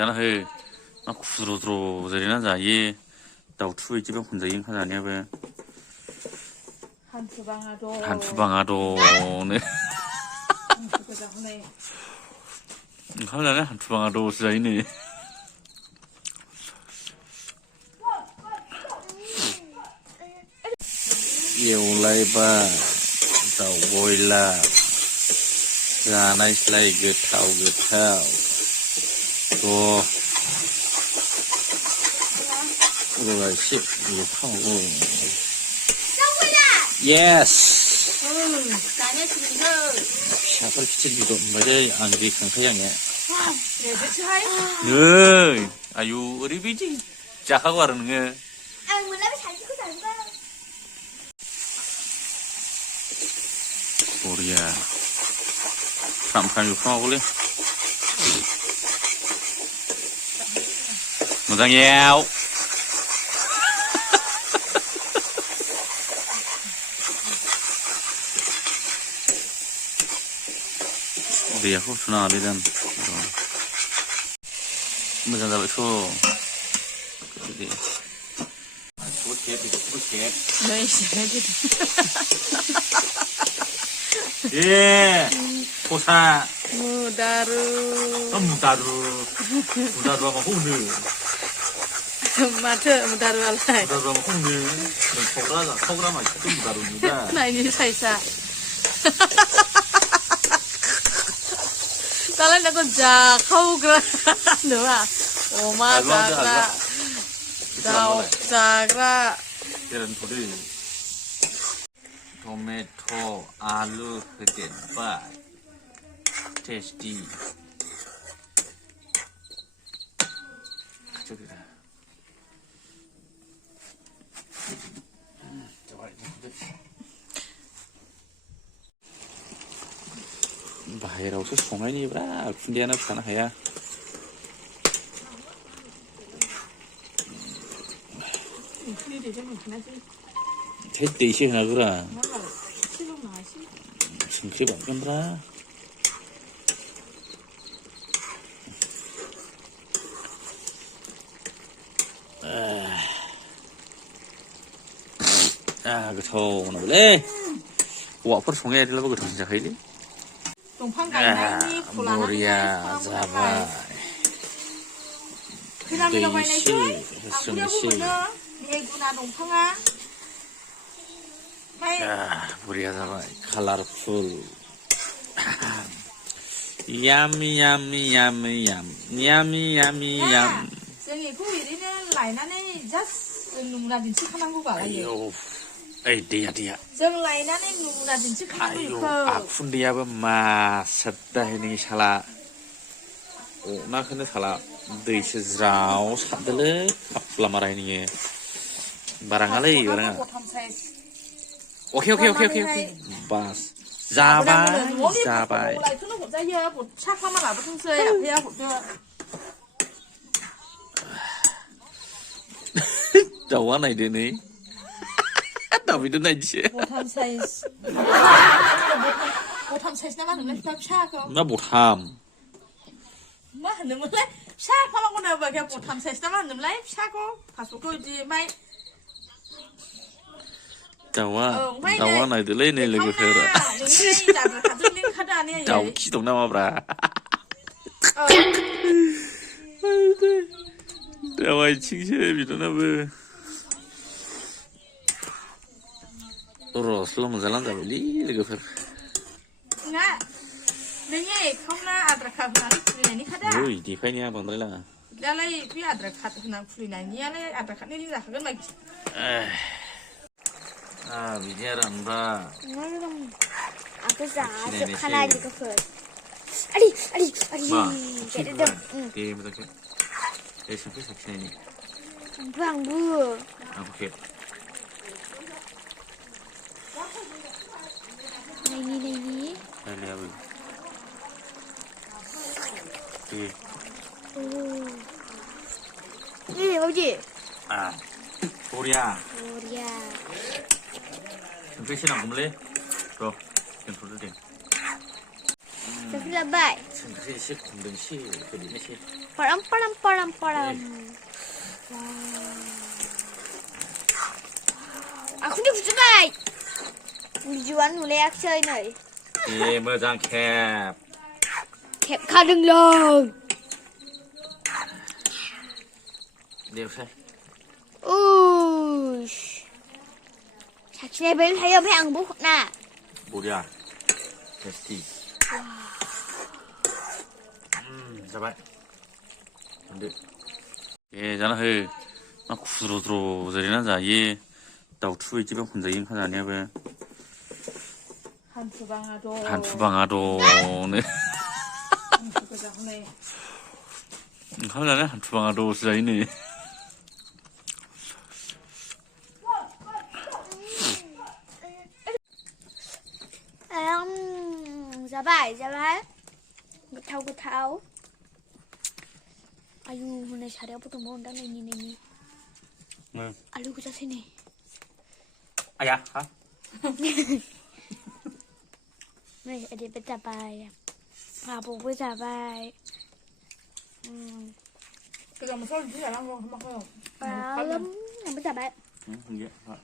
जाना हो मा खुद्र'-द्र' जिरायना जायो दाउथु बायदिबो खनजायो ओंखाम जानायाबो हान्थु बाङा द'नो ओंखाम जानाया हान्थु बाङा द'सो जायोनो एवलायबाय दाउ बयलार जानायस्लाय गोथाव एसे एवफ्रामो येस फिसाफोर खिथिर बिदर मोनबाय दै आं दैखांखायो आङो नै आयु ओरैबायदि जाखागौ आरो नोङो बरिया फ्राम एवफ्रामागौलै मोजां एव दैयाखौ सुनाङालै दान मोजां जाबायथ' खसा मुदारु मुदारुआ माखौ होनो माथो मुदारुआलाय मुदारुआ माखौ होनो सावग्रा मानसिखौथ' मुदारु नुदा नायनि साइजआ दालाय नोंखौ जाखावग्रा नङा अमा जाग्रा दाउ जाग्रा टमेट' आलु होदेरबाय टेस्टि बाहेरावसो संनायनिब्रा उखुन्दैयानो थानो हाया दैसो होनांगौरा संख्रि बाबगोनब्रा गोथाव नांगौलै हौवाफोर संनाया ओरैनोबो गोथावसिन जाखायोलै दंफां गायनायनि बरिया जाबाय दैसे होसननोसै बरिया जाबाय कालारफुल यामि जों बेखौ ओरैनो लायनानै जास्ट नमुना दिन्थिखानांगौ बालायो ओइ दैया जों लायनानै नमुना दिन्थिखानांगौ आखुन्दैयाबो मा सोद्दाय नोंनि साला अमाखौनो साला दैसो ज्राव सारदोलै खाफुला माराय नोङो बाराङालै बाराङा अके बास जाबाय दाउआ नायदो नै दाउबिद नायदिसो बथाम साइज ना मा होनोमोनलाय फिसाखौ मा बथाम मा होनोमोनलाय फिसा खालामगौ ना बथाम साइज ना मा होनोमोनलाय फिसाखौ फासखौ बिदि ओमफ्राय दाउआ नायदोलै नै लोगोफोर दाउ खिदं नामाब्रा दाउ आथिंसो बिदनाबो र'सल' मोनजालां जाबायलै लोगोफोर ओइ देखायनाया बांद्राय लाङा दालाय बे आद्रा खात होना खुलिनायनियालाय आद्रा खातनि जाखागोन बायदि बिदि आरो होनबा aku जाजोबखानाय लोगोफोर दे मोजां दे संख्रि साखिनायनि आंबो नायनि रायलायाबो बायदि बरिया संख्रि एसे नांगौमोनलै र' दोनथ'दो दे จะขึ้นระบาย ฉันคือชื่อคุณดึงชื่อคือดีไม่ใช่ ปรำปรำปรำปรำอ่ะคุณดูจะได้มีจวนหนูเลยอักเชยหน่อย เมื่อจางแคบ เข็บข้าวดึงลง เดี๋ยวใช่ อู้ชักเชยเป็นใครเอาแพงบุกน่ะ บูดยาเทสตี้สบายอันเด็ก자나 나 구로드로 저리나 자예 다우투의 집에 혼자 인하자냐 왜 한투방아도 한투방아도네 그자네 하면은 한투방아도 쓰자이네 자발 그타오 아유 오늘 잘해보도 먹는다 내니 응 알루 그자 세네 아야 하 네 어디 붙잡아야 아 보고 잡아야 그자 뭐 서울 뒤에 나간 거 한번 해요 아, lắm, không biết 잡아야 응 이게 와